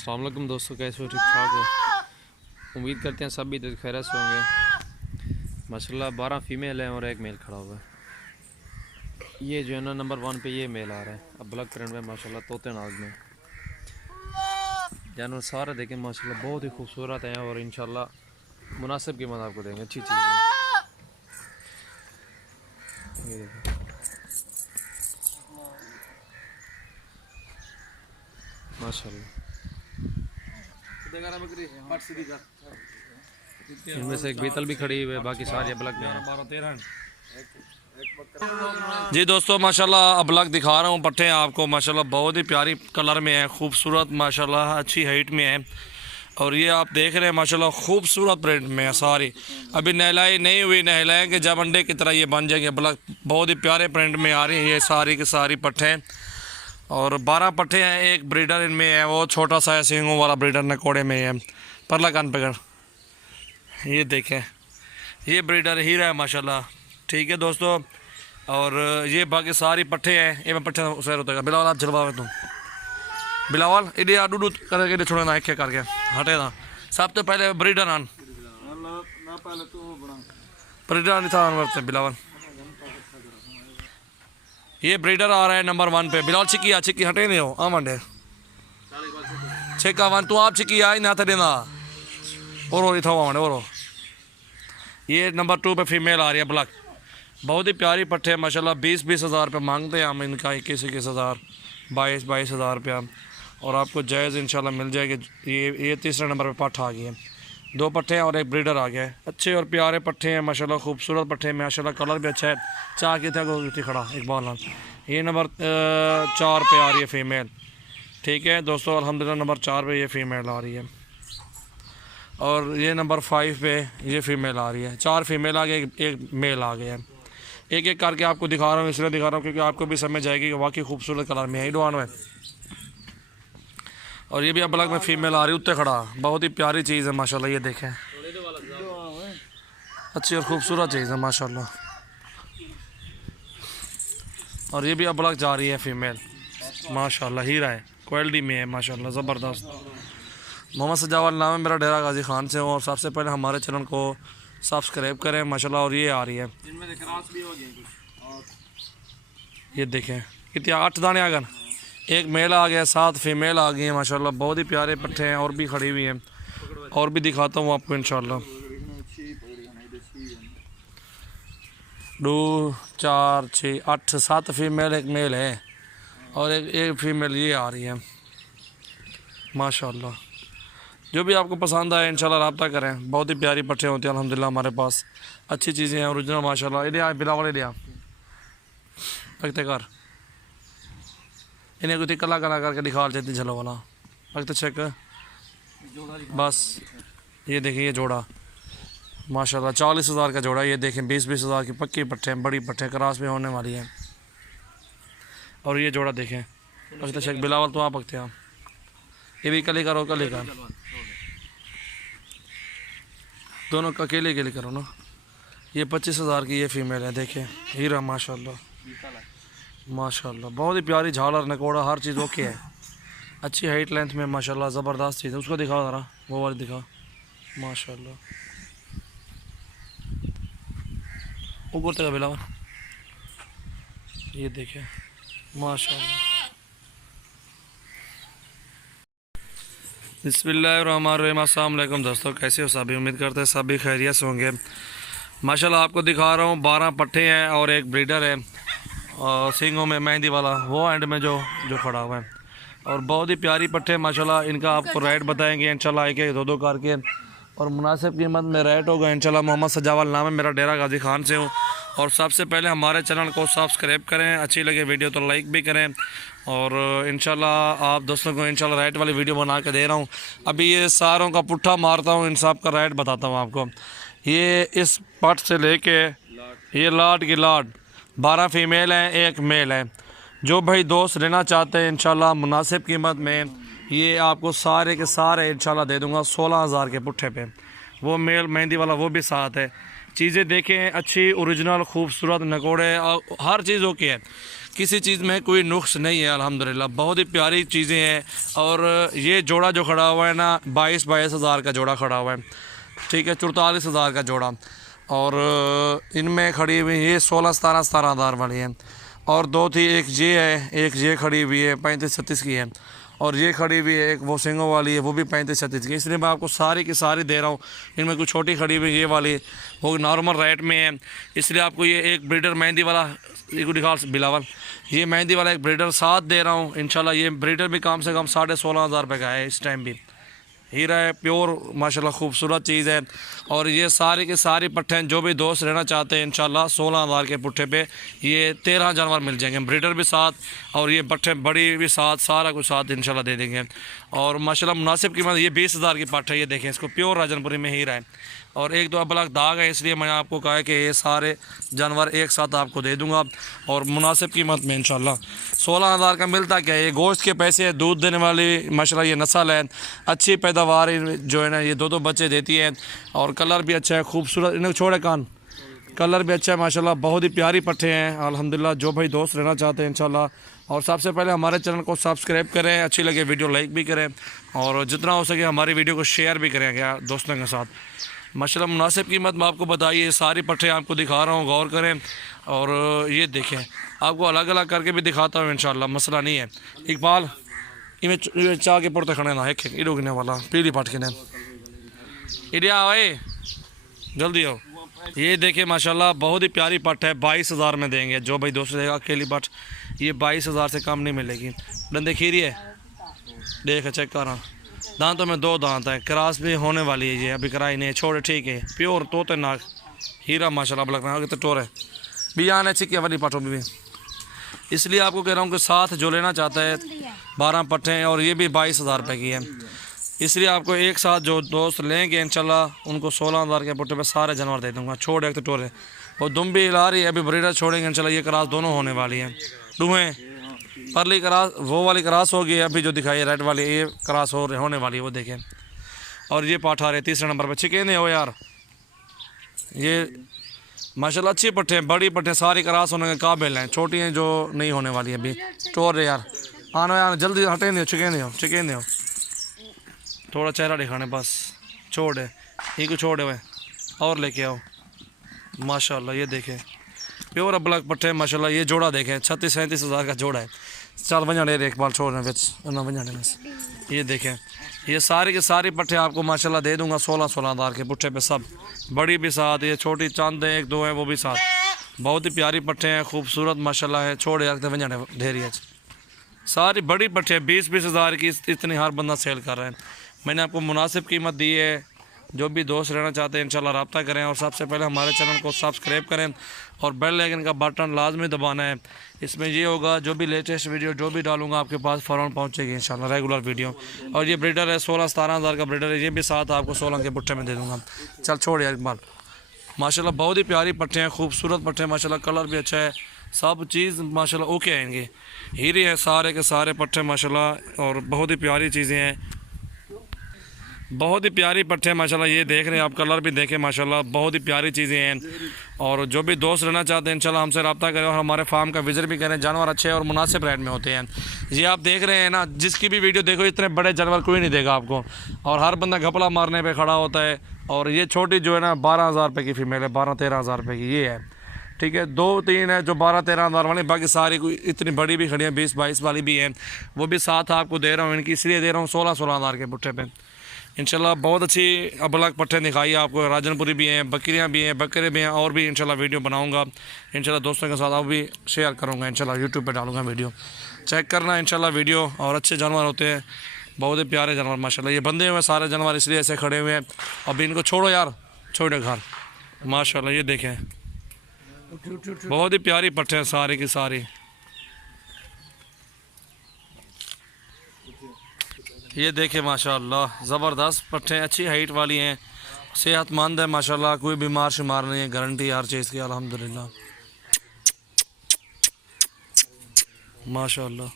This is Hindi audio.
अस्सलाम वालेकुम दोस्तों, कैसे हो? ठीक ठाक हो? उम्मीद करते हैं सभी खैर से होंगे। माशाल्लाह 12 फीमेल हैं और एक मेल खड़ा हुआ है। ये जो है ना नंबर 1 पे ये मेल आ रहा है। अब ब्लैक प्रिंट में माशाल्लाह तोते नाग में जानवर सारे देखें माशाल्लाह बहुत ही खूबसूरत हैं और इंशाल्लाह मुनासिब कीमत आपको देंगे। अच्छी चीज़ है ये देखें माशाल्लाह। इनमें से एक बीतल भी खड़ी हुई है, बाकी सारी अबलग में है। जी दोस्तों माशाल्लाह अबलग दिखा रहा हूँ पट्टे आपको। माशाल्लाह बहुत ही प्यारी कलर में है, खूबसूरत माशाल्लाह अच्छी हाइट में है। और ये आप देख रहे हैं माशाल्लाह खूबसूरत प्रिंट में है सारी। अभी नहलाई नहीं हुई, नहलाएंगे जब अंडे की तरह ये बन जाएंगे। अबलग बहुत ही प्यारे प्रिंट में आ रही है ये सारी की सारी पट्टे हैं। और 12 पट्टे हैं, एक ब्रीडर इनमें है, वो छोटा सा है सिंगों वाला ब्रीडर नकोड़े में है। परला कान पकड़, ये देखें ये ब्रीडर हीरा है माशाल्लाह। ठीक है दोस्तों, और ये बाकी सारी पट्टे हैं। ये मैं पट्टे सैर होता है। बिलावल आप जलवा तुम बिलावल इधे आ डूडू करके छोड़े ना एक करके हटे ना। सब तो पहले ब्रीडर आन ब्रीडर नहीं था आन बिलावल। ये ब्रीडर आ रहा है नंबर 1 पे। बिलावल चिक्की आ चिक्की हटे नहीं हो आ मंडे छिका वन तू आप चिक्की आई ना थे ना और था वहाँ और ये नंबर 2 पे फीमेल आ रही है ब्लैक। बहुत ही प्यारी पट्टे माशाल्लाह। 20-20 हज़ार रुपये मांगते हैं हम इनका, 21-21 हज़ार, 22-22 हज़ार रुपया। और आपको जायज़ इंशाल्लाह मिल जाएगी। ये तीसरे नंबर पे पट्ठा आ गई है। 2 पट्टे हैं और एक ब्रीडर आ गया है। अच्छे और प्यारे पट्टे हैं माशाल्लाह, खूबसूरत पट्टे हैं माशाल्लाह। कलर भी अच्छा है। चाह के थे खड़ा एक बार ना। ये नंबर 4 पे आ रही है फ़ीमेल। ठीक है दोस्तों अल्हम्दुलिल्लाह नंबर 4 पे ये फ़ीमेल आ रही है। और ये नंबर 5 पे ये फ़ीमेल आ रही है। 4 फीमेल आ गए, एक मेल आ गया है। एक एक करके आपको दिखा रहा हूँ, इसलिए दिखा रहा हूँ क्योंकि आपको भी समझ आएगी कि वाकई खूबसूरत कलर में है डोन में। और ये भी अबलग में फ़ीमेल आ रही है उत्ते खड़ा। बहुत ही प्यारी चीज़ है माशाल्लाह। ये देखें अच्छी और ख़ूबसूरत चीज़ है माशाल्लाह। और ये भी अबलग जा रही है फ़ीमेल माशाल्लाह। हीरा है, क्वालिटी में है माशाल्लाह, ज़बरदस्त। मोहम्मद सजावल नाम है मेरा, डेरा गाजी खान से हूँ। और सबसे पहले हमारे चैनल को सब्सक्राइब करें माशाल्लाह। और ये आ रही है, ये देखें कितने 8 दाने आ गए। एक मेल आ गया, 7 फीमेल आ गई हैं माशाल्लाह। बहुत ही प्यारे पट्टे हैं और भी खड़ी हुई हैं, और भी दिखाता हूँ आपको इंशाल्लाह। 2 4 6 8 7 फीमेल, एक मेल है और एक फीमेल ये आ रही है माशाल्लाह। जो भी आपको पसंद आए इंशाल्लाह रब्ता करें। बहुत ही प्यारी पट्टे होते हैं अल्हम्दुलिल्लाह हमारे पास। अच्छी चीज़ें हैं ओरिजिनल माशाल्लाह। इधर आए बिलावल इधर आ लगते कर इन्हें कुछ कला कला करके दिखा देती चलो वाला लगते चेक बस। ये देखिए ये जोड़ा माशाल्लाह 40 हज़ार का जोड़ा। ये देखें 20-20 हज़ार की पक्की पट्टे हैं, बड़ी पट्टे क्रॉस में होने वाली हैं। और ये जोड़ा देखें लगते चेक बिलावल तो आप पकते हैं। ये भी कली करो कली कर दोनों अकेले अकेले करो ना। ये 25 हज़ार की ये फीमेल है। देखें हीरा माशाल्लाह माशाल्लाह। बहुत ही प्यारी झालर नकोड़ा हर चीज़ ओके है। अच्छी हाइट लेंथ में माशाल्लाह, ज़बरदस्त चीज़ है। उसको दिखाओ ज़रा, वो वाली दिखाओ माशाल्लाह। ऊपर तक बिलावा ये देखें माशाल्लाह। बिस्मिल्लाहिर्रहमानिर्रहीम। अस्सलाम वालेकुम दोस्तों, कैसे हो सभी? उम्मीद करते हैं सभी खैरियत से होंगे माशाल्लाह। आपको दिखा रहा हूँ 12 पट्टे हैं और एक ब्रीडर है और सिंगों में मेहंदी वाला वो एंड में जो खड़ा हुआ है। और बहुत ही प्यारी पट्टे माशाल्लाह। इनका आपको रेट बताएंगे इंशाल्लाह एक एक 2-2 करके, और मुनासिब कीमत में रेट होगा इंशाल्लाह। मोहम्मद सजावल नाम है मेरा, डेरा गाजी खान से हूँ। और सबसे पहले हमारे चैनल को सब्सक्राइब करें, अच्छी लगे वीडियो तो लाइक भी करें। और इंशाल्लाह आप दोस्तों को इंशाल्लाह रेट वाली वीडियो बना के दे रहा हूँ। अभी ये सारों का पुट्ठा मारता हूँ, इन सब का रेट बताता हूँ आपको। ये इस पट से लेके ये लाट की लाट 12 फीमेल हैं, एक मेल है। जो भाई दोस्त लेना चाहते हैं इंशाल्लाह मुनासिब कीमत में ये आपको सारे के सारे इंशाल्लाह दे दूँगा 16 हज़ार के पुट्ठे पे। वो मेल मेहंदी वाला वो भी साथ है। चीज़ें देखें अच्छी ओरिजिनल खूबसूरत नकोड़े और हर चीज़ ओके है। किसी चीज़ में कोई नुक्स नहीं है अल्हम्दुलिल्लाह, बहुत ही प्यारी चीज़ें हैं। और ये जोड़ा जो खड़ा हुआ है ना 22 हज़ार का जोड़ा खड़ा हुआ है, ठीक है, 44 हज़ार का जोड़ा। और इनमें खड़ी हुई ये 16-17 हज़ार वाली है। और दो थी, एक ये है, एक ये खड़ी हुई है 35-36 की है। और ये खड़ी हुई है एक वो सिंगों वाली है, वो भी 35-36 की। इसलिए मैं आपको सारी की सारी दे रहा हूँ। इनमें कुछ छोटी खड़ी हुई ये वाली वो नॉर्मल रेट में है, इसलिए आपको ये एक ब्रीडर मेहंदी वाला ये दिखा बिलावल, ये मेहंदी वाला एक ब्रीडर साथ दे रहा हूँ। इंशाल्लाह ये ब्रीडर भी कम से कम 16,500 रुपये का है इस टाइम भी। हीरा है, प्योर माशाल्लाह खूबसूरत चीज़ है। और ये सारी के सारी पट्ठे हैं, जो भी दोस्त रहना चाहते हैं इंशाल्लाह 16,000 के पुट्ठे पे ये 13 जानवर मिल जाएंगे, ब्रीडर भी साथ और ये पट्ठे बड़ी भी साथ, सारा कुछ साथ इंशाल्लाह दे देंगे। और माशाल्लाह मुनासिब कीमत, ये 20,000 की पट्ठ है, ये देखें इसको, प्योर राजनपुरी में हीरा है। और एक दो अबलग दाग है, इसलिए मैंने आपको कहा है कि ये सारे जानवर एक साथ आपको दे दूंगा और मुनासिब कीमत में इंशाल्लाह। 16,000 का मिलता क्या है, ये गोश्त के पैसे है, दूध देने वाली माशाल्लाह ये नस्ल है, अच्छी पैदावार जो है ना ये दो बच्चे देती है। और कलर भी अच्छा है, खूबसूरत, इन्हें छोड़े कान, कलर भी अच्छा है माशाल्लाह, बहुत ही प्यारी पट्ठे हैं अल्हम्दुलिल्लाह। जो भाई दोस्त रहना चाहते हैं इंशाल्लाह, और सबसे पहले हमारे चैनल को सब्सक्राइब करें, अच्छी लगे वीडियो लाइक भी करें और जितना हो सके हमारी वीडियो को शेयर भी करें क्या दोस्तों के साथ। माशाल्लाह मुनासिब कीमत में आपको बताइए, सारी पट्ठे आपको दिखा रहा हूँ, गौर करें। और ये देखें, आपको अलग अलग करके भी दिखाता हूँ इंशाल्लाह, मसला नहीं है। इकबाल इमें चाह के पुरते खड़े ना एक इडोगने वाला पीली पट के ने इडिया आए जल्दी आओ। ये देखिए माशाल्लाह बहुत ही प्यारी पट है, 22,000 में देंगे। जो भाई दोस्त रहेगा अकेली पट ये 22,000 से कम नहीं मिलेगी। डंडे खीरी है, देख चेक कर रहा, दांतों में 2 दांत है, क्रॉस भी होने वाली है, ये अभी कराई नहीं छोड़े, ठीक है, प्योर तोते नाक हीरा माशाल्लाह लगना है, तो टोर है भी आने चिकिया वाली पटों भी। इसलिए आपको कह रहा हूँ कि साथ जो लेना चाहता है 12 पट्टे हैं और ये भी 22,000 रुपये की है। इसलिए आपको एक साथ जो दोस्त लेंगे इंशाल्लाह उनको 16,000 के पुट्टे पे सारे जानवर दे दूँगा, छोड़ एक तो टोरे। और दुम भी ला रही है, अभी ब्रीडर छोड़ेंगे इंशाल्लाह, ये क्रॉस दोनों होने वाली हैं। डूहें परली क्रॉस वो वाली क्रॉस होगी, अभी जो दिखाई रेड वाली ये क्रॉस होने वाली है, वो देखें। और ये पाठा रहे 3रे नंबर पर, चिकेने हो यार, ये माशाल्लाह अच्छी पट्टे हैं, बड़ी पट्टे सारी क्रॉस होने के काबिल हैं, छोटी हैं जो नहीं होने वाली अभी। टोर रहे यार, आना यार जल्दी हटे नहीं, चिकेने हो थोड़ा चेहरा दिखाने बस, छोड़ है ये को छोड़े हुए और लेके आओ माशाल्लाह। ये देखें प्योर अबलग पट्टे माशाल्लाह, ये जोड़ा देखें 36-37 हज़ार का जोड़ा है। चल बजाने एक बाल छोड़ने बजाने में, ये देखें ये सारी के सारी पट्टे आपको माशाल्लाह दे दूंगा 16-16 हज़ार के पुट्ठे पे, सब बड़ी भी साथ, ये छोटी चंद है 1-2 हैं वो भी साथ। बहुत ही प्यारी पट्टे हैं, खूबसूरत माशाल्लाह है, छोड़ यार बजाने ढेरी है, सारी बड़ी पट्टे हैं 20-20 हज़ार की, इतनी हर बंदा सेल कर रहा है। मैंने आपको मुनासिब कीमत दी है। जो भी दोस्त रहना चाहते हैं इंशाल्लाह रब्ता करें और सबसे पहले हमारे चैनल को सब्सक्राइब करें और बेल आइकन का बटन लाजमी दबाना है। इसमें ये होगा जो भी लेटेस्ट वीडियो जो भी डालूंगा आपके पास फ़ौरन पहुंचेगी इंशाल्लाह, रेगुलर वीडियो। और ये ब्रीडर है 16-17 हज़ार का ब्रीडर है, ये भी साथ आपको 16 के पुट्ठे में दे दूँगा। चल छोड़ यार इकबाल, माशाल्लाह बहुत ही प्यारी पट्टे हैं, खूबसूरत पट्टे हैं माशाल्लाह, कलर भी अच्छा है, सब चीज़ माशाल्लाह ओके आएंगे। हीरे हैं सारे के सारे पट्टे माशाल्लाह और बहुत ही प्यारी चीज़ें हैं, बहुत ही प्यारी पट्टे माशाल्लाह। ये देख रहे हैं आप, कलर भी देखें माशाल्लाह, बहुत ही प्यारी चीज़ें हैं। और जो भी दोस्त रहना चाहते हैं इंशाल्लाह हमसे रब्ता करें और हमारे फार्म का विजिट भी करें। जानवर अच्छे और मुनासिब रेट में होते हैं। ये आप देख रहे हैं ना, जिसकी भी वीडियो देखो इतने बड़े जानवर कोई नहीं देगा आपको, और हर बंदा घपला मारने पर खड़ा होता है। और ये छोटी जो है ना 12,000 रुपये की फ़ीमेल है, 12-13 हज़ार रुपये की ये है, ठीक है। 2-3 है जो 12-13 हज़ार वाली, बाकी सारी कोई इतनी बड़ी भी खड़ी है, 20-22 वाली भी है, वो भी साथ आपको दे रहा हूँ। इनकी इसलिए दे रहा हूँ 16-16 हज़ार के पुट्ठे पे इंशाल्लाह। बहुत अच्छी अबलग पट्टे दिखाई आपको, राजनपुरी भी हैं, बकरियाँ भी हैं, बकरे भी हैं, और भी इंशाल्लाह वीडियो बनाऊँगा इंशाल्लाह दोस्तों के साथ, आप भी शेयर करूँगा इंशाल्लाह, यूट्यूब पे डालूँगा वीडियो, चेक करना इंशाल्लाह वीडियो। और अच्छे जानवर होते हैं, बहुत ही प्यारे जानवर माशाल्लाह। ये बंधे हुए सारे जानवर इसलिए ऐसे खड़े हुए हैं। अभी इनको छोड़ो यार, छोड़ो घर माशाल्लाह। ये देखें बहुत ही प्यारी पट्टे हैं सारी की सारी। ये देखें माशाल्लाह ज़बरदस्त पट्टे, अच्छी हाइट वाली हैं, सेहतमंद है माशाल्लाह, कोई बीमार शुमार नहीं है, गारंटी हर चीज़ की अल्हम्दुलिल्लाह माशाल्लाह।